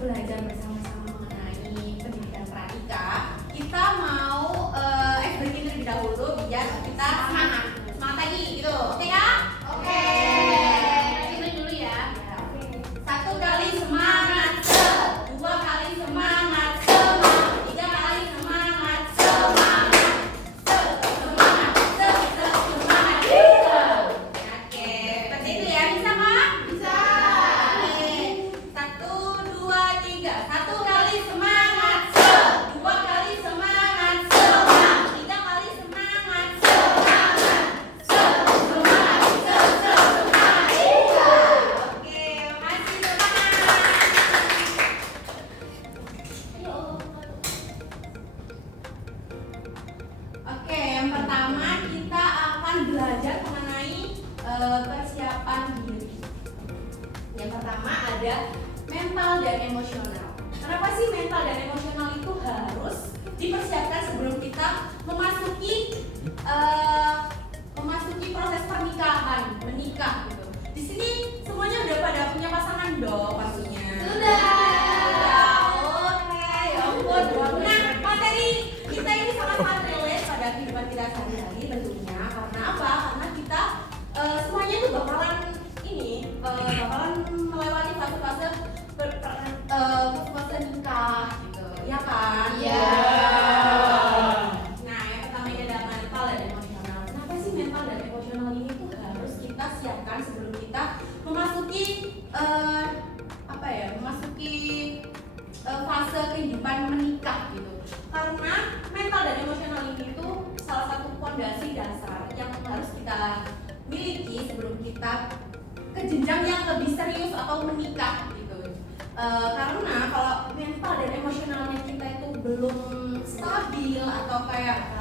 belajar bersama-sama mengenai pendidikan pranika, kita mau break terlebih dahulu biar kita semangat lagi gitu. Oke kak? Oke. Kita dulu ya. Satu kali semangat, dua kali semangat, semangat, tiga kali semangat, semangat, semangat, semangat. Oke, seperti itu ya, bisa kak? Bisa. Oke, satu, dua, tiga. Satu kali semangat, dua kali semangat, semangat, tiga kali semangat, semangat, semangat, semangat. Oke, makasih teman-teman. Oke, yang pertama kita akan belajar mengenai persiapan diri. Yang pertama ada mental dan emosional. Kenapa sih mental dan emosional itu harus dipersiapkan sebelum kita memasuki proses pernikahan, menikah gitu. Di sini semuanya udah pada punya pasangan dong pastinya. Sudah. Oke, ya ampun. Nah, materi kita ini sangat relate pada kehidupan kita sehari-hari tentunya. Karena apa? Karena kita semuanya tuh bakalan melewati fase-fase nikah gitu, ya kan? Iya. Nah, yang pertama ini adalah mental dan emosional. Kenapa sih mental dan emosional ini tuh harus kita siapkan sebelum kita memasuki fase kehidupan menikah gitu? Karena mental dan emosional ini tuh salah satu fondasi dasar yang harus kita miliki sebelum kita ke jenjang yang lebih serius atau menikah gitu. Karena kalau mental dan emosionalnya kita itu belum stabil atau kayak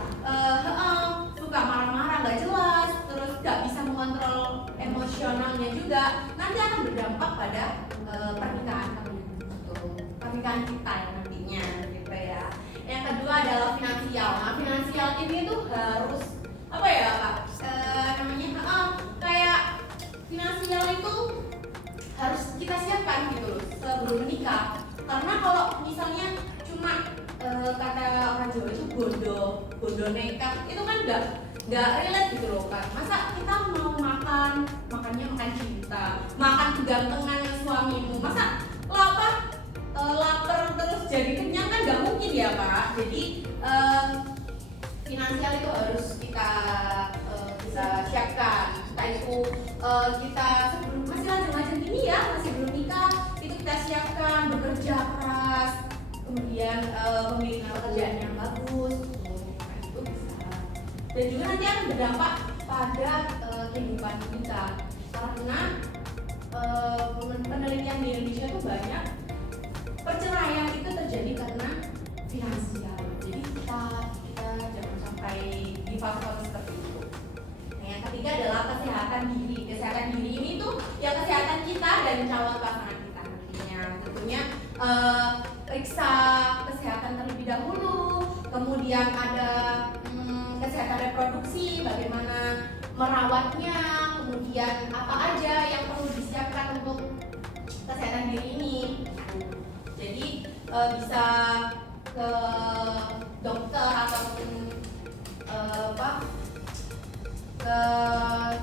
suka marah-marah nggak jelas, terus nggak bisa mengontrol emosionalnya juga, nanti akan berdampak pada pernikahan kalian gitu. Pernikahan kita yang nantinya gitu ya. Yang kedua adalah finansial. Nah, finansial ini tuh harus apa ya kak? Kayak finansial itu harus kita siapkan gitu loh sebelum menikah. Karena kalau misalnya cuma kata orang Jawa itu bondo nekat, itu kan nggak relate gitu loh kan. Masa kita mau makannya makan cinta, makan kegantengan suamimu, masa lapar terus jadi kenyang kan nggak mungkin ya Pak. Jadi finansial itu harus kita siapkan. Entah itu kita sebelum masih lajang-lajang ini ya, masih belum nikah, itu kita siapkan bekerja keras, kemudian memiliki pekerjaan yang bagus, nah, itu bisa. Dan juga nanti akan berdampak pada kehidupan kita. Karena penelitian di Indonesia itu banyak perceraian itu terjadi karena finansial. Jadi kita jangan sampai di fase-fase seperti itu. Nah, yang ketiga adalah kesehatan diri. Kesehatan diri ini tuh ya kesehatan kita dan calon pasangan kita nantinya. Tentunya periksa kesehatan terlebih dahulu. Kemudian ada kesehatan reproduksi, bagaimana merawatnya, kemudian apa aja yang perlu disiapkan untuk kesehatan diri ini. Jadi bisa ke dokter ataupun ke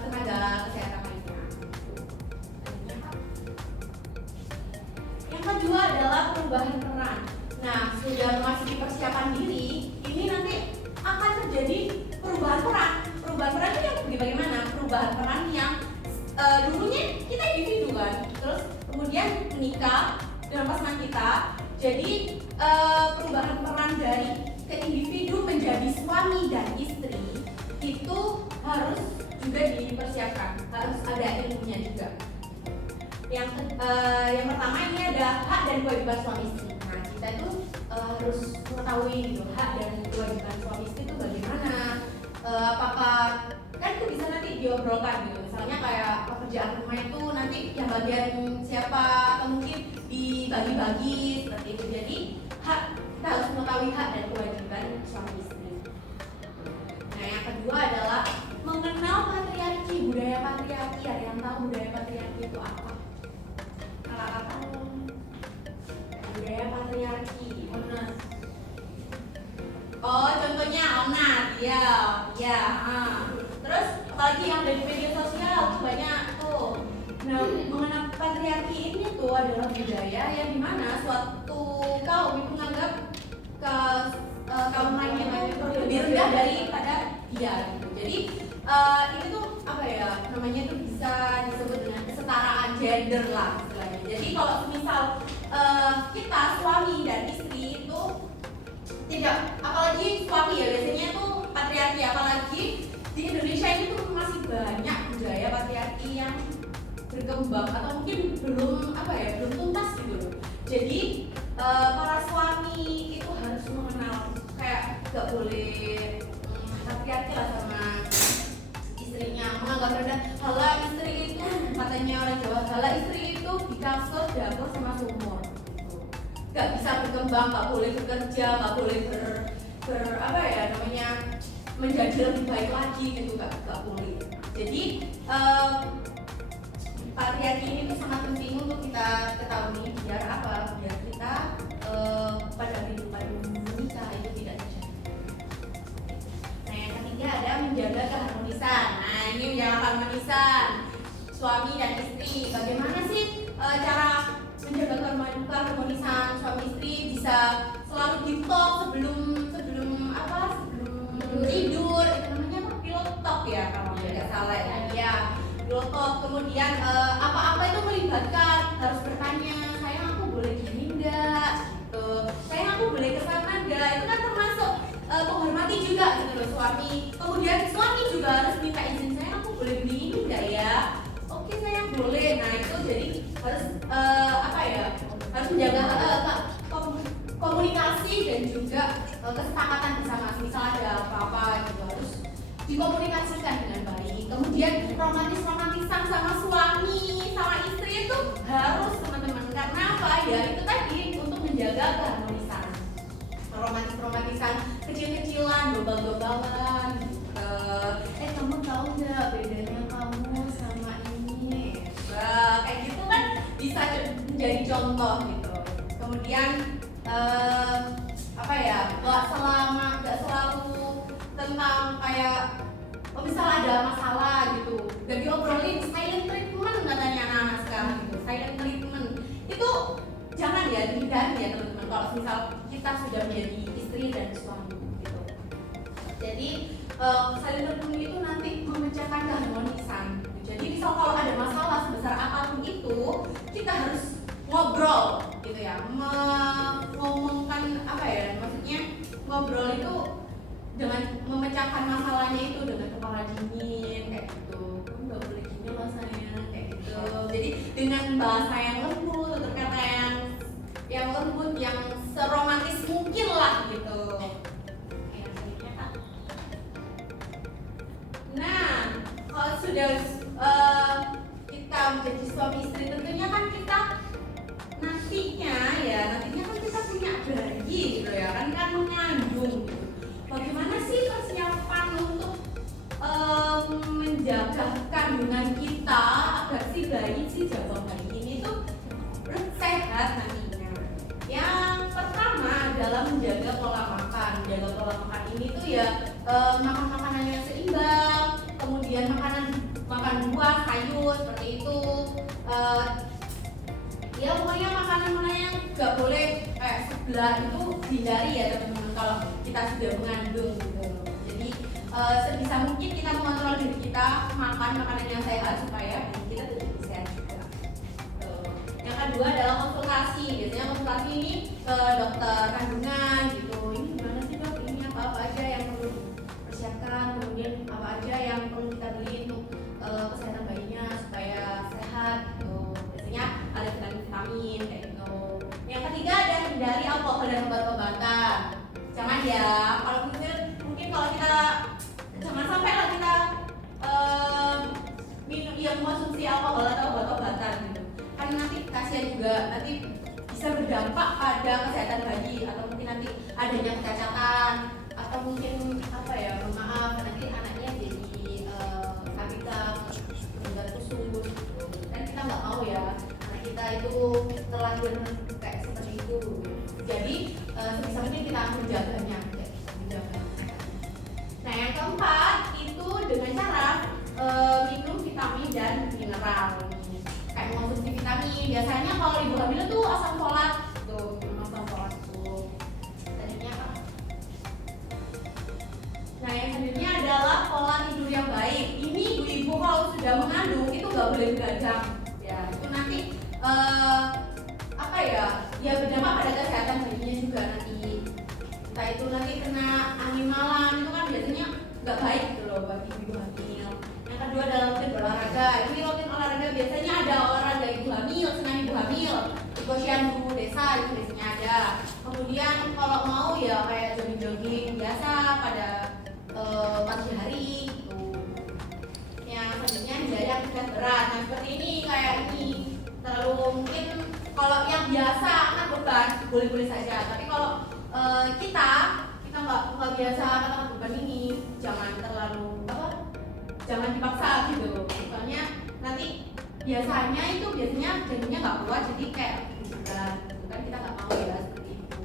tenaga kesehatan lainnya. Yang kedua adalah perubahan peran. Nah, sudah memasuki persiapan diri, ini nanti akan terjadi perubahan peran. Perubahan peran itu yang bagaimana? Perubahan peran yang dulunya kita individu kan, terus kemudian menikah dengan pasangan kita. Jadi perubahan peran dari ke individu menjadi suami dan istri itu harus juga dipersiapkan, harus ada ilmunya juga. Yang pertama ini ada hak dan kewajiban suami istri. Nah, kita itu harus mengetahui gitu, hak dan kewajiban suami istri itu bagaimana. Apakah kan itu bisa nanti diobrolkan gitu. Misalnya kayak pekerjaan rumah itu nanti yang bagian siapa, atau mungkin dibagi-bagi seperti itu. Jadi kita harus mengetahui hak dan kewajiban suami istri. Nah, yang kedua adalah mengenal patriarki, budaya patriarki. Ada yang tahu budaya patriarki itu apa? Kakak-kakak Ya, terus apalagi yang dari media sosial tuh banyak tuh. Nah, mengenai patriarki ini tuh adalah budaya yang dimana suatu kaum itu menganggap ke kaum lainnya itu lebih rendah daripada dia gitu. Jadi ini tuh apa ya namanya tuh bisa disebut dengan kesetaraan gender lah istilahnya. Jadi kalau misal kita suami dan istri itu tidak, apalagi suami ya biasanya tuh patriarki, apalagi di Indonesia ini tuh masih banyak budaya patriarki yang berkembang atau mungkin belum belum tuntas gitu. Jadi para suami itu harus mengenal kayak gak boleh patriarki lah sama istrinya, menganggap rendah. Hala istri itu katanya orang Jawa, hala istri itu di kasur dapur sama sumur. Gak bisa berkembang, gak boleh bekerja, gak boleh menjadi lebih baik lagi gitu, gak boleh. Jadi patriarki ini tuh sangat penting untuk kita ketahui biar apa? Biar kita pada kehidupan menikah itu tidak terjadi. Nah yang ketiga ada menjaga keharmonisan. Nah ini menjaga keharmonisan suami dan istri. Bagaimana sih cara menjaga keharmonisan suami istri bisa selalu deep talk sebelum tidur, itu namanya apa? Pillow talk ya kalau tidak salah ya. Pillow talk. Kemudian apa-apa itu melibatkan harus bertanya, sayang aku boleh gini enggak? Gitu. Sayang aku boleh kesana enggak? Itu kan termasuk menghormati juga gitu loh suami. Kemudian suami juga harus minta izin, sayang aku boleh beli ini enggak ya? Oke sayang boleh. Nah itu jadi harus harus menjaga komunikasi dan juga kesepakatan bersama. Misal ada apa-apa gitu harus dikomunikasikan dengan baik. Kemudian romantisan sama suami sama istri itu harus teman-teman, karena apa ya itu tadi untuk menjaga keharmonisan. Romantisan kecil-kecilan, gombal-gombalan kamu tahu nggak bedanya kamu sama ini, kayak gitu kan bisa menjadi contoh gitu. Kemudian gak selalu tentang kayak misal ada masalah gitu gak diobrolin, silent treatment katanya anak-anak sekarang gitu. Silent treatment itu jangan ya, dihindari ya teman-teman kalau misal kita sudah menjadi istri dan suami gitu. Jadi silent treatment itu nanti memecahkan keharmonisan gitu. Jadi misal kalau ada masalah sebesar apapun itu kita harus ngobrol gitu ya, ngomongkan maksudnya ngobrol itu dengan memecahkan masalahnya itu dengan kepala dingin kayak gitu. Kamu nggak boleh gini loh sayang kayak gitu. Jadi dengan bahasa yang lembut, tutur kata yang lembut, yang seromantis mungkin lah gitu. Nah kalau sudah kita menjadi suami istri tentunya kan kita nantinya kan kita punya bayi gitu ya kan mengandung gitu. Bagaimana sih persiapan untuk menjaga kandungan kita agar si jabang bayi ini tuh sehat nantinya? Yang pertama adalah menjaga pola makan. Menjaga pola makan ini tuh ya makan makanan yang seimbang, kemudian makan buah, sayur seperti itu. Ya pokoknya makanan yang gak boleh sebelah itu dihindari ya teman-teman kalau kita sudah mengandung gitu. Jadi sebisa mungkin kita mengontrol diri kita makan makanan yang sehat supaya kita tetap sehat juga. Yang kedua adalah konsultasi. Biasanya konsultasi ini ke dokter kandungan gitu. Ini gimana sih dok? Ini apa aja yang perlu dipersiapkan? Kemudian apa aja yang perlu kita beli untuk kesehatan bayinya supaya sehat gitu. Biasanya ada vitamin kayak gitu. Yang ketiga ada hindari alkohol dan obat-obatan. Jangan ya, kalau mungkin kalau kita jangan sampai lah kita mengkonsumsi alkohol atau obat-obatan gitu. Kan nanti kasihan juga, nanti bisa berdampak pada kesehatan bayi atau mungkin nanti adanya kecacatan atau mungkin nanti anaknya jadi habitat enggak tusuk dan kita nggak mau ya anak kita itu terlahir kayak seperti itu. Jadi sebisa mungkin kita menjaganya. Nah yang keempat mineral kayak mengonsumsi vitamin. Biasanya kalau ibu hamil tuh asam folat tuh, asam folat tuh. Selanjutnya apa? Nah yang selanjutnya adalah pola tidur yang baik. Ini ibu-ibu kalau sudah mengandung itu nggak boleh begadang ya, itu nanti apa ya berdampak pada kesehatan bayinya juga nanti. Entah itu nanti kena angin malam, itu kan biasanya nggak baik gitu loh bagi ibu hamil. Yang kedua adalah rutin berolahraga. Ini rutin olahraga biasanya ada olahraga ibu hamil, senam ibu hamil, di posyandu desa itu biasanya ada. Kemudian kalau mau ya kayak jogging-jogging biasa pada pagi hari gitu. Yang selanjutnya hindari aktivitas berat. Nah seperti ini kayak ini terlalu mungkin kalau yang biasa angkat beban boleh-boleh saja. Tapi kalau kita nggak biasa angkat beban ini jangan terlalu jangan dipaksa gitu. Soalnya nanti biasanya jadinya nggak kuat jadi kayak beban gitu kan, kita nggak mau ya seperti itu.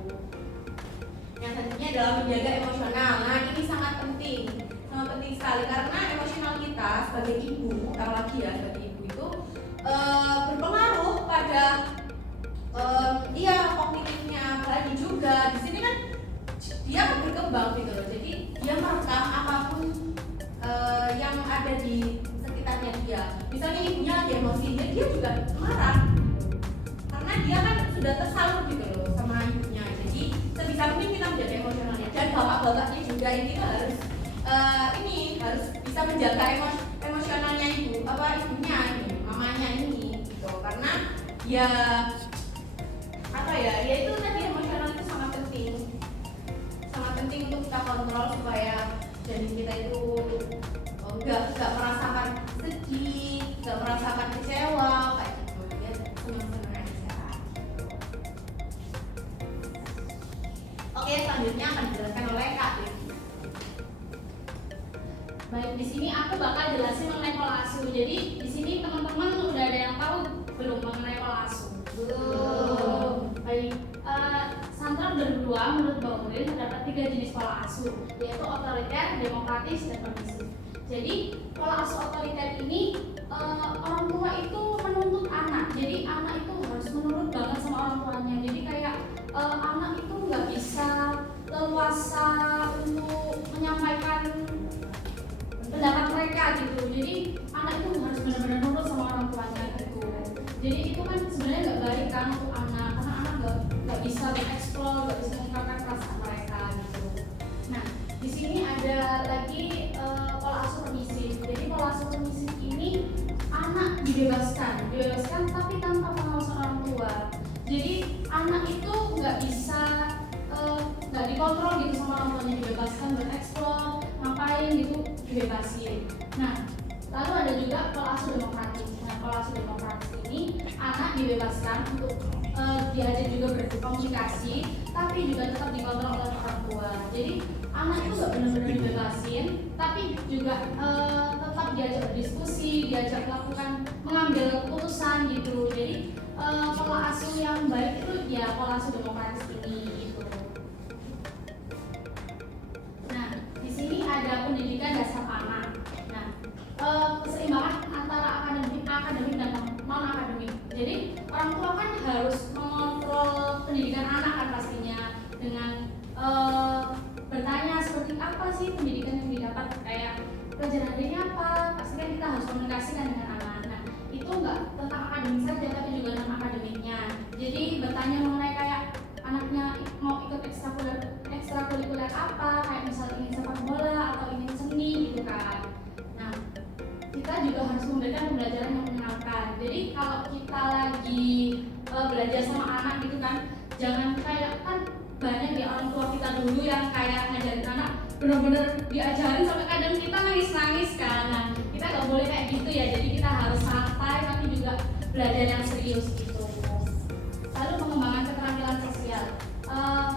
Yang selanjutnya adalah menjaga emosional. Nah ini sangat penting sekali karena emosional kita sebagai ibu, apalagi ya sebagai ibu itu berpengaruh pada kognitifnya. Apalagi juga di sini kan dia berkembang gitu loh, jadi dia merekam apapun yang ada di sekitarnya dia. Misalnya ibunya lagi emosi, dia juga marah karena dia kan sudah tersalur gitu loh sama ibunya. Jadi sebisa mungkin kita menjaga emosionalnya, dan bapak-bapaknya juga ini tuh harus bisa menjaga emosionalnya ibunya ini, mamanya ini gitu. Karena ya itu tadi emosional itu sangat penting untuk kita kontrol supaya janin kita itu nggak merasakan sedih, nggak merasakan kecewa kayak gitu. Dia senang-senang aja. Oke, selanjutnya akan dijelaskan oleh Kak Devi. Baik, di sini aku bakal jelasin mengenai pola asuh. Jadi di sini teman-teman udah ada yang tahu belum mengenai pola asuh? Belum. Baik, Sandra berdua menurut Mbak Uril terdapat 3 jenis pola asuh, yaitu otoriter, demokratis, dan permisif. Jadi pola asuh otoriter ini orang tua itu menuntut anak. Jadi anak itu harus menurut banget sama orang tuanya. Jadi kayak anak itu nggak bisa leluasa untuk menyampaikan pendapat mereka gitu. Jadi anak itu harus benar-benar nurut sama orang tuanya gitu. Jadi itu kan sebenarnya nggak baik kan untuk anak, karena anak nggak bisa bereksplor, nggak bisa mengungkapkan perasaan mereka gitu. Nah di sini ada lagi pola asuh permisif. Jadi pola asuh permisif ini anak dibebaskan tapi tanpa pengawasan orang tua. Jadi anak itu nggak bisa nggak dikontrol gitu sama orang tuanya, dibebaskan bereksplor, ngapain gitu dibebasin. Nah lalu ada juga pola asuh demokratis. Nah pola asuh demokratis ini anak dibebaskan untuk diajak juga berkomunikasi, tapi juga tetap dikontrol oleh orang tua. Jadi anak itu nggak benar-benar dibebasin, tapi juga tetap diajak berdiskusi, diajak mengambil keputusan gitu. Jadi pola asuh yang baik itu ya pola asuh demokratis ini gitu. Nah di sini ada pendidikan dasar anak. Nah keseimbangan antara akademik dan non akademik. Jadi orang tua kan harus mengontrol pendidikan anak kan pastinya dengan bertanya seperti apa sih pendidikan yang didapat, kayak pelajaran hari ini apa, pasti kan kita harus komunikasikan dengan anak. Nah itu nggak tentang akademik saja tapi juga non akademiknya. Jadi bertanya mengenai kayak anaknya mau ikut ekstrakurikuler apa, kayak misalnya ingin sepak bola atau ingin seni gitu kan. Nah kita juga harus memberikan pembelajaran yang menyenangkan. Jadi kalau kita lagi belajar sama anak gitu kan, jangan kayak kan banyak ya orang tua kita dulu yang kayak ngajarin anak benar-benar diajarin sampai kadang kita nangis-nangis kan. Nah kita nggak boleh kayak gitu ya, jadi kita harus santai tapi juga belajar yang serius gitu. Lalu pengembangan keterampilan sosial.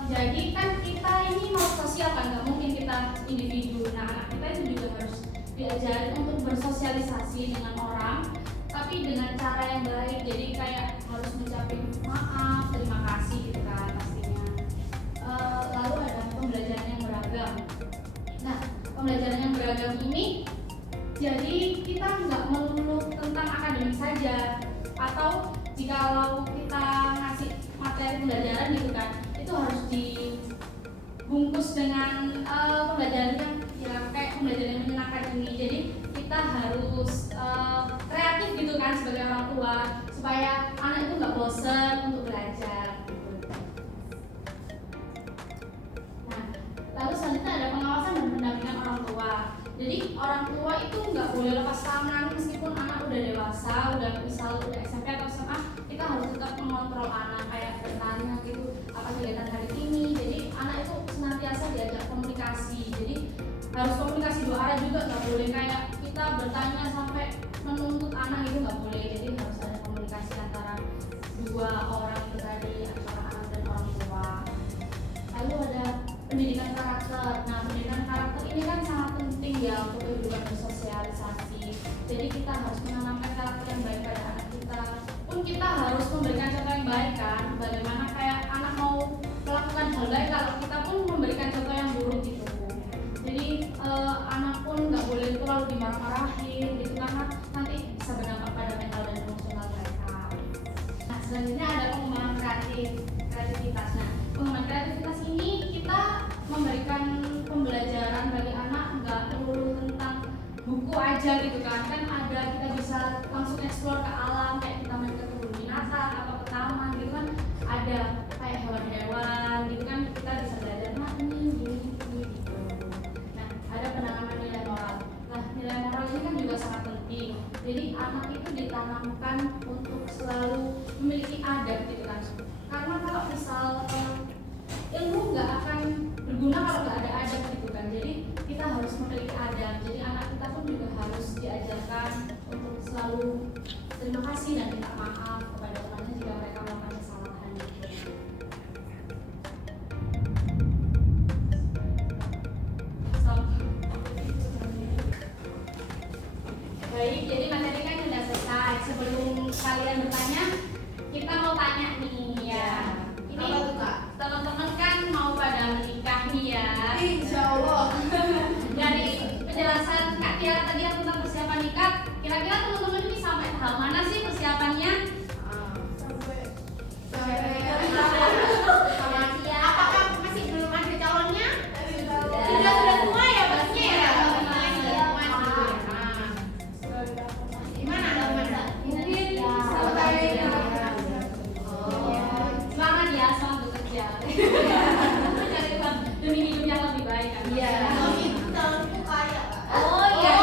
Jadi kan kita ini mau sosial kan, nggak mungkin kita individu. Nah anak kita itu juga harus diajarin untuk bersosialisasi dengan orang, tapi dengan cara yang baik. Jadi kayak harus mengucapkan maaf, terima kasih gitu kan pastinya. Lalu ada pembelajaran yang beragam. Nah pembelajaran yang beragam ini jadi kita nggak melulu tentang akademik pembelajaran gitu kan, itu harus dibungkus dengan pembelajaran yang ya kayak pembelajaran yang menyenangkan ini. Jadi kita harus kreatif gitu kan sebagai orang tua supaya anak itu nggak bosan untuk belajar gitu. Nah, lalu selanjutnya ada pengawasan dan pendampingan orang tua. Jadi orang tua itu nggak boleh lepas tangan meskipun anak udah dewasa, udah misal udah SMP atau SMA, kita harus tetap mengontrol anak kayak bertanya gitu apa kegiatan hari ini. Jadi anak itu senantiasa diajak komunikasi. Jadi harus komunikasi dua arah juga, nggak boleh kayak kita bertanya sampai menuntut anak itu nggak boleh. Jadi harus ada komunikasi antara dua orang itu tadi, antara anak dan orang tua. Lalu ada pendidikan karakter. Nah, pendidikan karakter ini kan sangat penting ya untuk kehidupan bersosialisasi. Jadi kita harus menanamkan karakter yang baik pada anak kita. Pun kita harus memberikan contoh yang baik kan. Bagaimana kayak anak mau melakukan hal baik kalau kita pun memberikan contoh yang buruk gitu. Jadi anak pun nggak boleh terlalu dimarah-marahin gitu karena nanti bisa berdampak pada mental dan emosional mereka. Nah, selanjutnya ada pengembangan kreativitas. Nah, pengembangan kreativitas ini kita memberikan pembelajaran bagi anak nggak melulu tentang buku aja gitu kan ada kita bisa langsung explore ke alam kayak kita main ke kebun binatang atau ke taman gitu kan, ada kayak hewan-hewan gitu kan kita bisa belajar ini gitu. Nah, ada penanaman nilai moral. Nah, nilai moral ini kan juga sangat penting. Jadi anak itu ditanamkan untuk selalu memiliki adab gitu kan. Karena kalau misal ilmu nggak akan berguna kalau nggak ada adab gitu kan. Jadi kita harus memiliki adab. Jadi anak kita pun juga harus diajarkan untuk selalu terima kasih dan minta maaf kepada temannya jika mereka melakukan kesalahan gitu. Baik, jadi materi kan sudah selesai. Sebelum kalian bertanya, kita mau tanya nih ya. Ini teman-teman kan mau pada menikah nih ya. Insya Allah. Dari penjelasan Kak Tiara tadi tentang persiapan nikah, kira-kira teman-teman ini sampai tahap mana sih persiapannya? Apakah masih belum ada calonnya? Sudah semua ya pastinya ya. Gimana teman-teman? Mungkin Semangat ya, semangat bekerja. Mencari uang demi hidup yang lebih baik kan? Iya. Oh iya,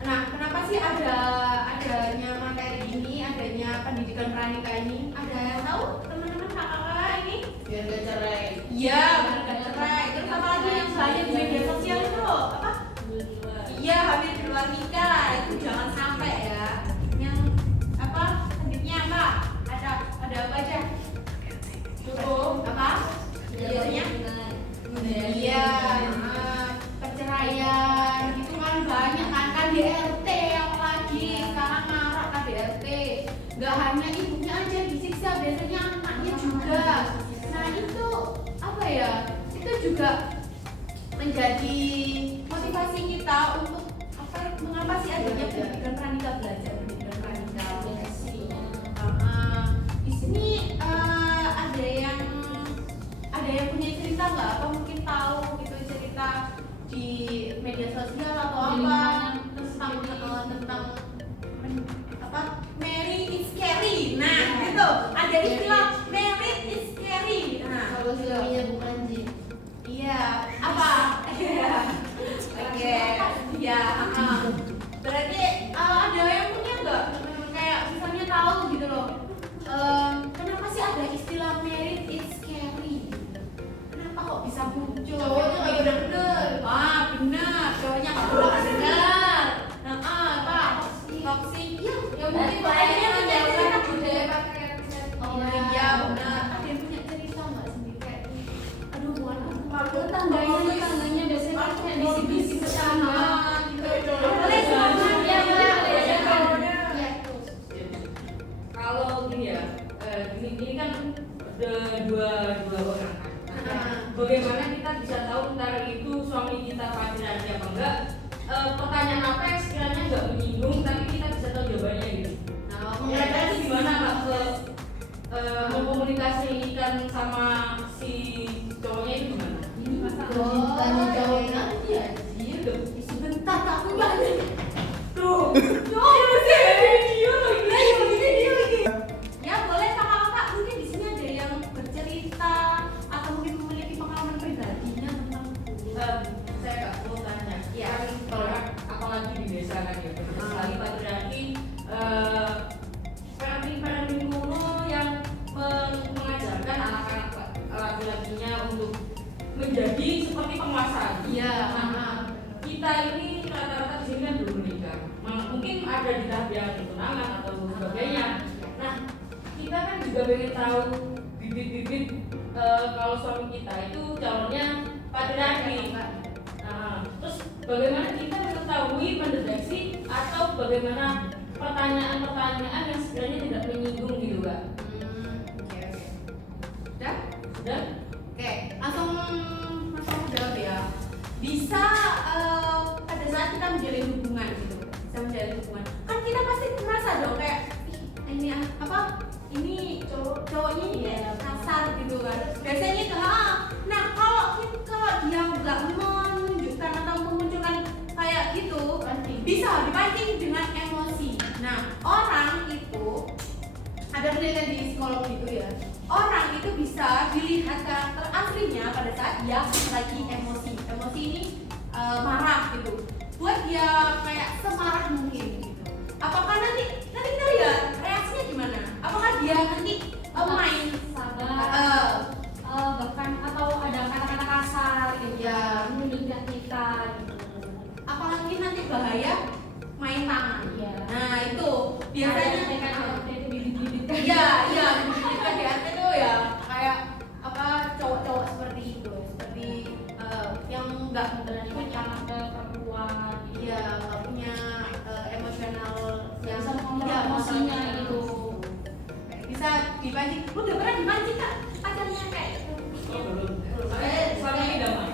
Nah, kenapa sih adanya materi ini, adanya pendidikan pranikah ini? Ada yang tahu teman-teman kakak-kakak ini? Biar gak cerai. Iya, biar gak cerai. Terus apa lagi yang banyak di media sosial itu loh? Apa? Iya, hamil di luar nikah. Itu jangan sampai ya. Yang apa? Selanjutnya apa? Ada apa aja? Cukup apa? Biasanya? Iya, perceraian gitu kan banyak kan KDRT, apalagi sekarang marak KDRT. Gak hanya ibunya aja disiksa, biasanya anaknya juga. Nah itu apa ya? Itu juga menjadi motivasi kita untuk apa? Mengapa sih adanya pendidikan pranikah, belajar pendidikan pranikah? Di sini ada yang punya cerita nggak? Apa mungkin tahu gitu cerita di media sosial atau apa tentang apa marry is scary. Nah gitu, ada istilah marry is scary. Nah Kalau suaminya bukan jin. iya apa? Oke iya. Berarti ada yang punya nggak teman-teman kayak misalnya tahu gitu loh, kenapa sih ada istilah married is scary? Kenapa kok bisa muncul? Cowoknya nggak pernah bener. Benar, cowoknya nggak pernah dengar. Nah, apa? Toxic. Ya mungkin akhirnya punya cerita budaya patriarki. Oh iya benar. Ada yang punya cerita nggak sendiri kayak? Aduh, tangganya ini kan ada dua orang kan. Bagaimana kita bisa tahu ntar itu suami kita pacaran apa enggak? Pertanyaan apa yang sekiranya nggak menyinggung tapi kita bisa tahu jawabannya gitu. Nah, Kira-kira itu gimana Kak mengkomunikasikan sama si cowoknya itu gimana? Ini masalah. Tanya jawabin aja. Gitu. sebentar Kak, aku banyak. Tuh, video lagi. Ya boleh kakak-kakak mungkin di sini ada yang bercerita atau mungkin memiliki pengalaman pribadinya tentang Saya nggak mau tanya. Iya. Kan kalau apalagi di desa kan ya, lagi patriarki, parenting kuno yang mengajarkan anak-anak laki-lakinya untuk menjadi seperti penguasa. Iya. Nah, kita ini rata-rata di sini kan belum menikah. Mungkin ada di tahap yang tunangan atau sebagainya. Nah, kita kan juga pengen tahu bibit-bibit kalau suami kita itu calonnya patriarki. Nah, terus bagaimana kita mengetahui, mendeteksi atau bagaimana pertanyaan-pertanyaan yang sebenarnya tidak menyinggung gitu, Kak? Oke. Udah? Sudah? Oke, langsung jawab ya. Bisa pada saat kita menjalin hubungan gitu, bisa menjalin hubungan, kan kita pasti merasa dong kayak "Ih, ini apa? Ini cowoknya ini kayak kasar gitu kan. Biasanya itu, nah kalau dia nggak menunjukkan atau memunculkan kayak gitu, bisa dipancing dengan emosi. Nah orang itu ada penelitian di psikolog gitu ya. Orang itu bisa dilihat karakter aslinya pada saat dia lagi emosi. Emosi ini marah gitu. Buat dia kayak semarah mungkin gitu. Apakah nanti kita lihat reaksinya gimana? Apakah dia nanti main sabar, bahkan atau ada kata-kata kasar gitu Ya. menunjukkan kita gitu. apalagi nanti bahaya main tangan. Iya. Nah, itu biasanya bibit-bibit iya KDRT itu ya kayak apa cowok-cowok seperti itu, seperti yang nggak berani punya ke perempuan gitu. iya nggak punya emosional yang Bisa mengontrol iya, emosinya mengontrol gitu. bisa dipancing. Lu udah pernah dipancing Kak pacarnya kayak gitu? Oh, belum. Saya ini damai.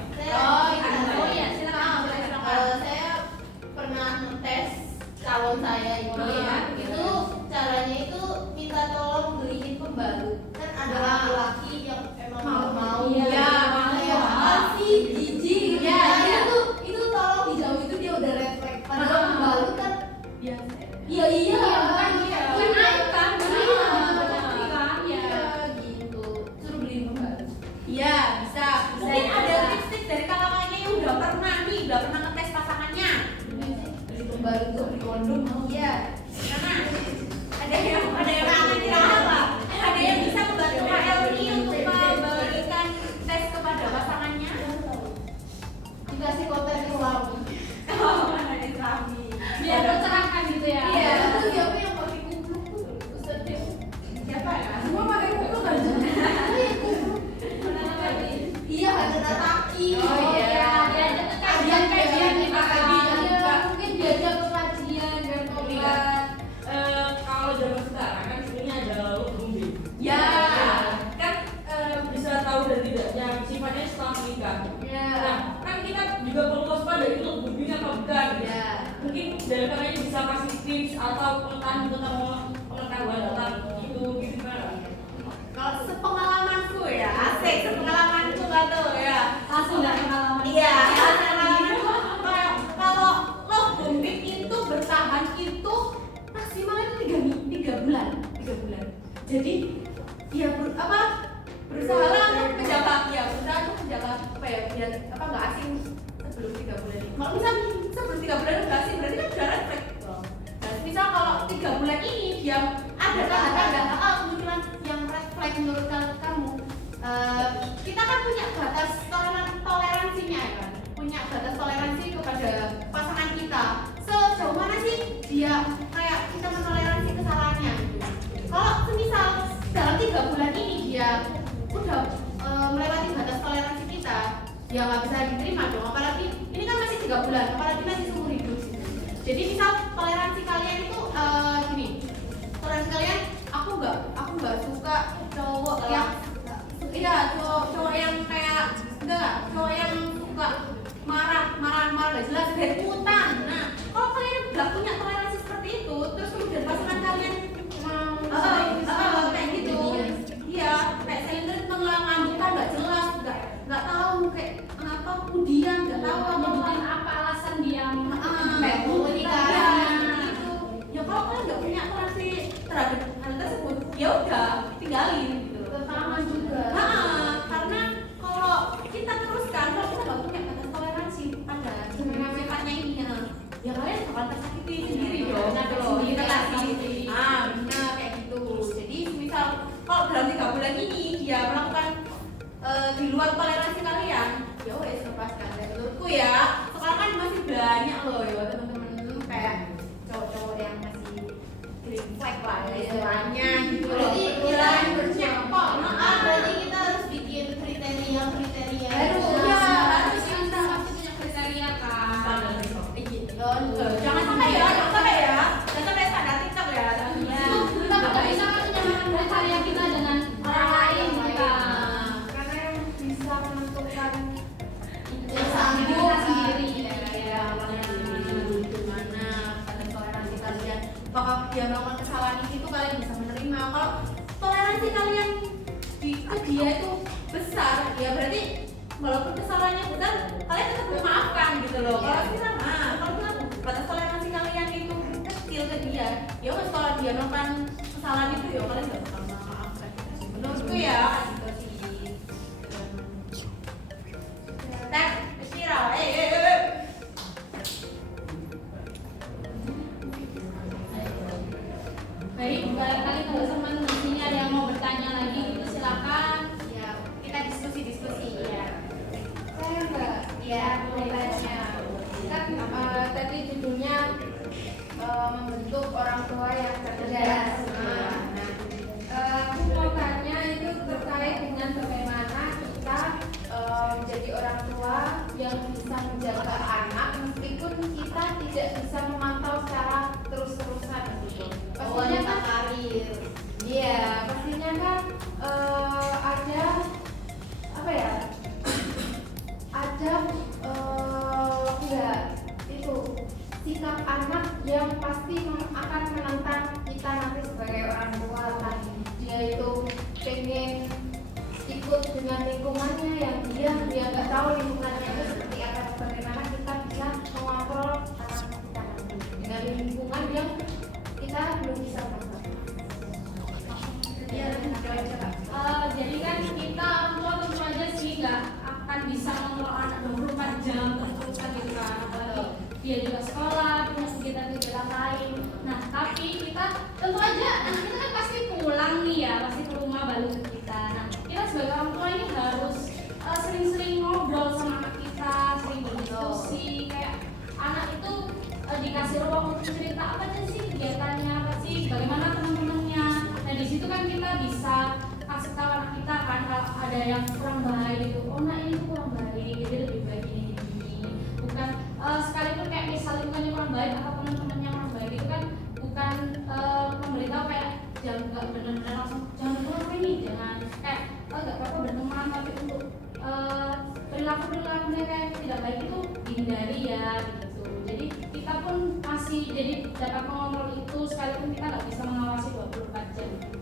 Iya, silakan. Saya pernah ngetes calon saya itu Oh, ya. iya. Itu caranya itu minta tolong beliin pembalut. Kan ada laki-laki yang emang mau. Iya, Kayak apa sih jijik. Iya, Nah, iya. itu tolong dijauh itu dia udah refleks. Padahal pembalut kan biasa iya Iya, kan iya. Bener Bener kan? bener. Bener Kan, ya. Iya gitu. Suruh beliin pembalut. iya bisa mungkin ada tips-tips dari kakak-kakaknya yang udah pernah ngetes pasangannya. Beli pembalut tuh beli kondom mau. Iya, karena ada yang apa? Ada yang bisa membantu KL ini untuk memberikan tes kepada pasangannya. Dikasih konten Islami. Oh, ada Islami. Biar tercerahkan gitu ya. Iya. Itu siapa yang pakai kupluk tuh? Ustaz dia. Siapa ya? Semua pakai kupluk kan? Iya, ada Nataki. Oh, iya. Diajak ke kajian nih Pak. Iya, mungkin diajak ke kajian dan obat. Kalau zaman sekarang kan sebenarnya ada lalu grooming. Ya. Kan bisa tahu dan tidaknya sifatnya setelah menikah. Ya. Nah, kan kita juga perlu waspada itu grooming apa bukan. Ya. Mungkin dari karenanya bisa kasih tips atau pengetahuan tentang itu gitu kan. Kalau sepengalamanku ya, asik sepengalamanku kan tuh ya. Langsung dari pengalaman. Iya, sepengalamanku kalau lo grooming itu bertahan itu maksimal itu 3 bulan. Jadi ya berusaha lah untuk menjaga apa ya biar apa nggak asing sebelum 3 bulan ini. Kalau misal sebelum 3 bulan nggak asing berarti kan udah red flag gitu. Nah, misal kalau 3 bulan ini dia ada tanda-tanda kemunculan yang red flag menurut kamu, kita kan punya batas toleransinya ya kan, punya batas toleransi kepada pasangan kita. Sejauh mana sih dia kayak kita mentoleransi kesalahannya gitu. Kalau semisal dalam 3 bulan ini dia udah melewati batas toleransi kita, ya nggak bisa diterima dong. Apalagi ini kan masih 3 bulan, apalagi masih seumur hidup gitu. Jadi misal toleransi kalian itu gini, toleransi kalian aku aku nggak suka cowok yang cowok yang kayak cowok yang suka marah gak jelas rebutan. Nah, kalau kalian nggak punya toleransi seperti itu, terus kemudian pasangan kalian kayak gitu, iya, kayak saling mengamukkan nggak jelas, nggak tahu kayak apa kemudian nggak tahu Nyebutin apa alasan dia kayak komunikasi. gitu. Ya kalau kalian nggak punya toleransi terhadap hal tersebut, ya udah tinggalin gitu. Rekaman juga. Karena kalau kita teruskan, kalau kita nggak punya batas toleransi pada sifatnya ini ya kalian bakal tersakiti sendiri dong. Nah, Gitu loh, sendiri, kita tersakiti kasih. sendiri. Benar kayak gitu. Jadi misal kalau dalam 3 bulan ini dia melakukan di luar toleransi kalian, ya wes lepaskan. Dan menurutku ya sekarang kan masih banyak loh ya teman-teman kayak cowok-cowok yang masih green flag lah ya istilahnya gitu loh. Berarti kita Bilangnya bersiapok. kok, Berarti kita harus bikin kriteria. Aduh, ya harus kita pasti punya kriteria kan. jangan sampai ya standar TikTok ya. Kita nggak bisa menyamakan kriteria kita dengan orang lain kita. Karena yang bisa menentukan Yang sanggup kita sendiri. Ya, gimana batas toleransi kalian? Apakah dia melakukan kesalahan itu kalian bisa menerima? Kalau toleransi kalian ke dia itu besar, ya berarti walaupun kesalahannya besar, kalian tetap memaafkan gitu loh. Kalau kita batas toleransi kalian itu kecil ke dia, ya wes kalau dia melakukan kesalahan itu ya kalian nggak bakal memaafkan. Menurutku ya gitu sih. Tek, istirahat. Baik, barangkali teman-teman di sini ada yang mau bertanya lagi, itu silakan. Ya, kita diskusi ya. saya enggak mau tanya. Kan tadi judulnya membentuk orang tua yang cerdas. Aku mau tanya itu terkait dengan bagaimana kita menjadi orang tua yang bisa menjaga anak meskipun kita tidak bisa memantau secara terus-terusan gitu. Pastinya kan karir. Iya, pastinya kan ada apa ya? Ada enggak itu sikap anak yang pasti akan menentang kita nanti sebagai orang tua kan dia itu pengen ikut dengan lingkungannya yang dia nggak tahu lingkungannya itu seperti apa, bagaimana kita bisa mengontrol anak kita nanti dengan lingkungan yang kita belum bisa kontrol. Iya, Jadi kan kita orang tua tentu aja sih nggak akan bisa mengontrol anak 24 jam terus kan gitu kan. Apalagi dia juga sekolah, punya kegiatan-kegiatan lain. Nah, tapi kita tentu aja anak kita kan pasti pulang nih ya, pasti ke rumah balik ke kita. Nah, kita sebagai orang tua ini harus sering-sering ngobrol sama anak kita, sering berdiskusi. Kayak anak itu dikasih ruang untuk cerita apa aja sih kegiatannya, apa sih, bagaimana teman-temannya. Nah, di situ kan kita bisa kasih tahu anak kita kan kalau ada yang kurang baik gitu. Oh, nah ini tuh kurang baik, jadi lebih baik ini. Bukan sekalipun kayak misalnya bukannya kurang baik atau teman-temannya kurang baik itu kan bukan memberitahu kayak jangan nggak benar-benar langsung jangan keluar ini, jangan kayak nggak apa-apa berteman, tapi untuk perilaku mereka yang tidak baik itu dihindari ya gitu. Jadi kita pun masih jadi dapat mengontrol itu sekalipun kita nggak bisa mengawasi 24 jam gitu.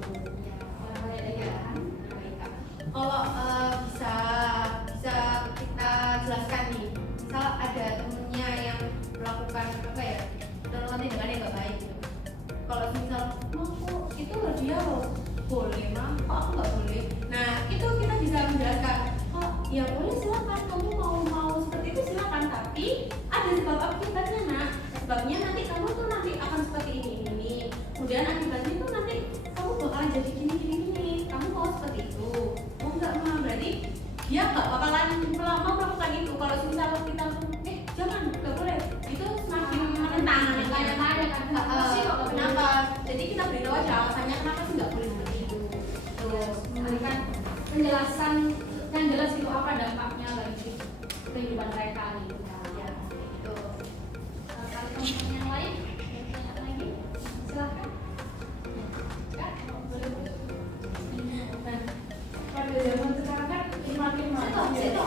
Kalau bisa kita jelaskan nih, misal ada temennya yang melakukan apa ya, melakukan tindakan yang nggak baik gitu. Kalau misal, kok itu dia loh boleh mah, kok aku nggak boleh? Nah itu kita bisa menjelaskan, oh ya boleh silakan, kamu mau seperti itu silakan, tapi ada sebab akibatnya nak. Sebabnya nanti kamu tuh nanti akan seperti ini. Kemudian akibatnya tuh nanti kamu bakalan jadi gini. Kamu mau seperti itu? Oh enggak mah, berarti dia nggak bakalan mau melakukan itu. Kalau misal kita jangan, nggak boleh. Itu semakin menentang. Tanya-tanya kan, Kenapa? Jadi kita beritahu aja alasannya kenapa sih nggak boleh seperti itu. Terus memberikan penjelasan yang jelas itu apa dampaknya bagi kehidupan mereka gitu kan. Ya, itu. Kalau teman-teman yang lain, yang tanya lagi, silahkan. Kak, boleh pada zaman sekarang kan makin maju.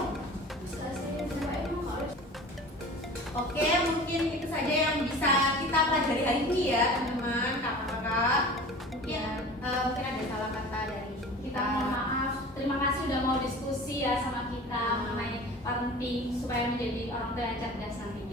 Oke, mungkin itu saja yang bisa kita pelajari hari ini ya teman-teman, kakak-kakak. Mungkin mungkin ada salah kata dari Kita mohon maaf. Terima kasih udah mau diskusi ya sama kita mengenai parenting supaya menjadi orang tua yang cerdas nanti.